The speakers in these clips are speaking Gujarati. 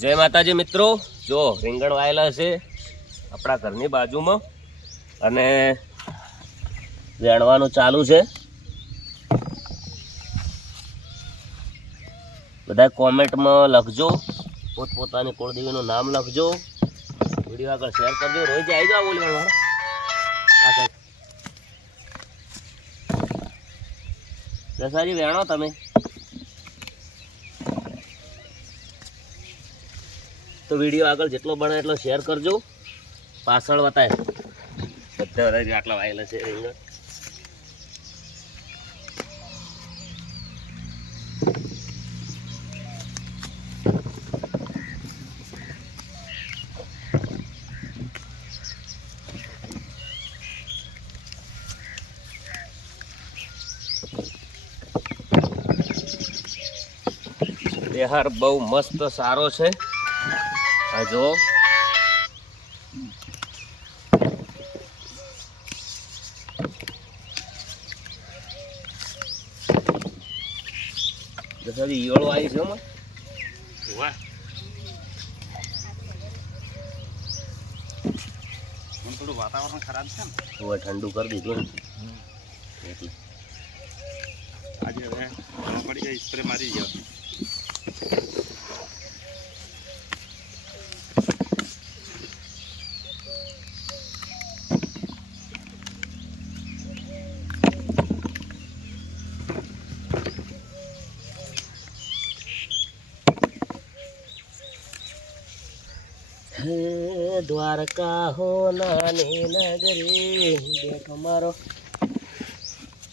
જય માતાજી મિત્રો. જો રીંગણ વાયેલા છે આપણા ઘરની બાજુમાં. અને વેણવાનું ચાલુ છે. બધા કોમેન્ટમાં લખજો. પોતપોતાની કુળદેવીનું નામ લખજો. વીડિયો આગળ શેર કરજો. રોજ આવી જાઓ બોલી દસાજી વેણો તમે. તો વીડિયો આગળ જેટલો બને એટલો શેર કરજો. પાછળ બધા બધા આટલા વાયેલા છે રીંગણ બિહાર બહુ મસ્ત સારો છે. આ જો દસાજી ઈયળો આવી છે એમાં વાહ થોડું વાતાવરણ ખરાબ છે ને હવે ઠંડુ કરી દીધું ને એટલે આજે હવે પડી જાય સ્પ્રે મારી ગયો હે દ્વારકા હો નાની નગરી. બેઠો મારો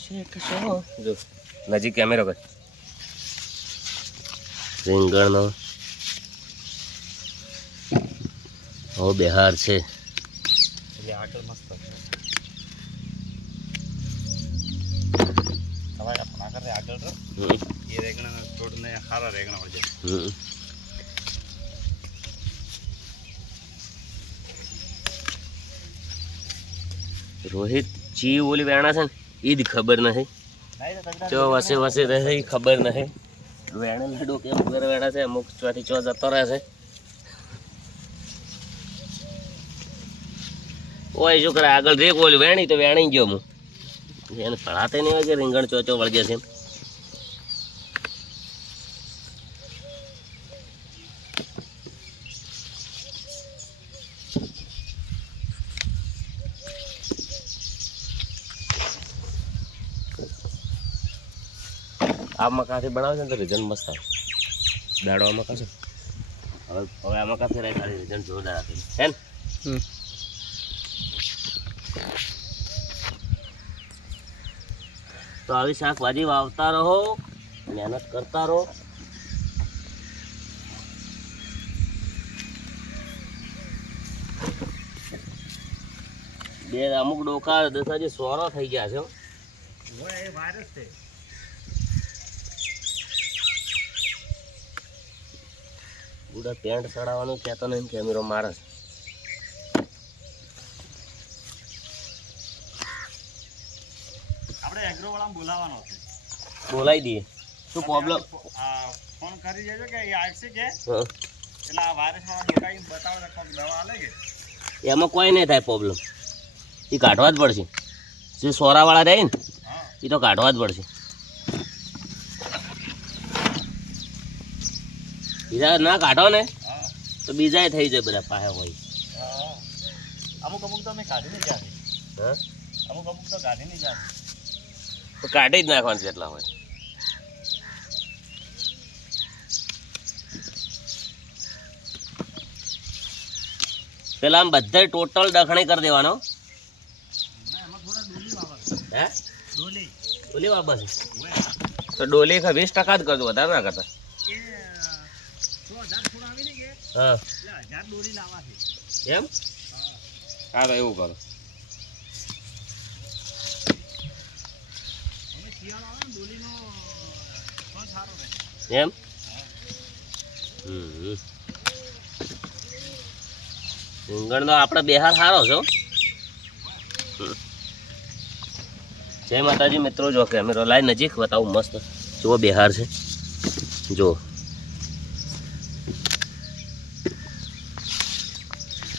શેખ શો. જો નજીક કેમેરો કર. રીંગણનો. હો બિહાર છે. એટલે આગળ મસ્ત છે. આગળ રેગણા તોડને સારા રેગણા વળજે. રોહિત ચી ઓલી વેણા છે ને એ જ ખબર નથી ચો વસે વસે રહે એ ખબર નથી વેણા લાડુ કેમ ઘર વેણા છે, અમુક ચોથી ચો જતો રહે છે. ઓય છોકરા કરે આગળ રેક ઓલી વેણી, તો વેણી ગયો હું. એને પડાતે નહીં હોય કે રીંગણ ચોચો વળગે છે એમ. આ મકાથી બનાવે છે ને તો રિઝલ્ટ મસ્ત આવે. દાડો આમાં મકા હવે હવે આમાં મકા રહે ખાલી રિઝલ્ટ જોરદાર આપે હે ને? તો આવી શાકભાજી વાવતા રહો મહેનત કરતા રહો. બે અમુક ડોકા દસાજી સોરો થઈ ગયા છે એ વાયરસ છે. બુડા પેન્ટ ચડાવવાનું કહેતો નહીં કેમેરો મારે આપણે એગ્રો વાળા બોલાવવાનો છે. બોલાવી દઈએ. શું પ્રોબ્લેમ ફોન કરી દેજો કે એ આવશે કે? એટલે આ વાયરસ વાળા બતાવો કોઈક દવા આલે કે? એમાં કોઈ નહીં થાય પ્રોબ્લેમ એ કાઢવા જ પડશે. જે સોરાવાળા રહે ને એ તો કાઢવા જ પડશે. બીજા ના કાઢો ને હા તો બીજા થઈ જાય બધા પાસે હોય. હા. અમુક અમુક તો અમે કાઢીને ગયા છે અમુક અમુક તો કાઢીને ગયા છે તો કાઢી જ નાખવાનું જેટલા હોય. પેલા આમ બધે ટોટલ દખણી કરી દેવાનો. ના ડોલી હે? ડોલી. વાપસ તો ડોલી ખ- વીસ ટકા જ કરજો વધારે ના કરતા એ સો હજાર થોડા આવી ને કે હા. એમ? હા એવું કરો. એમ? રીંગણનો આપણે બિહાર સારો છો. જય માતાજી મિત્રો જો કેમેરો લાઈ નજીક બતાવું મસ્ત. જુઓ બિહાર છે. જુઓ.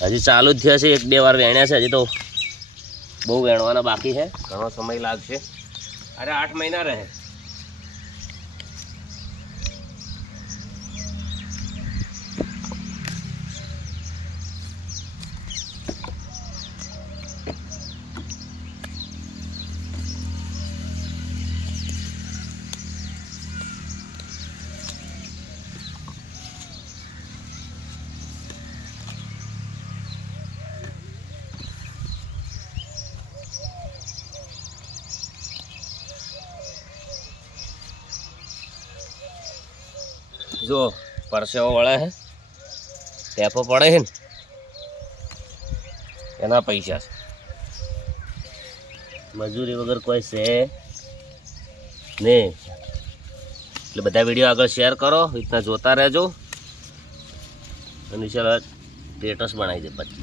હજી ચાલુ જ થયા છે, એક બે વાર વેણ્યા છે, હજી તો બહુ વેણવાના બાકી છે. ઘણો સમય લાગશે. અરે આઠ મહિના રહે. જો પરસેવો વળે છે ટેપો પડે છે ને, એના પૈસા છે. મજૂરી વગર કોઈ છે ને. એટલે બધા વીડિયો આગળ શેર કરો, રીતના જોતા રહેજો. અને ચાલો સ્ટેટસ બનાવી દે પછી.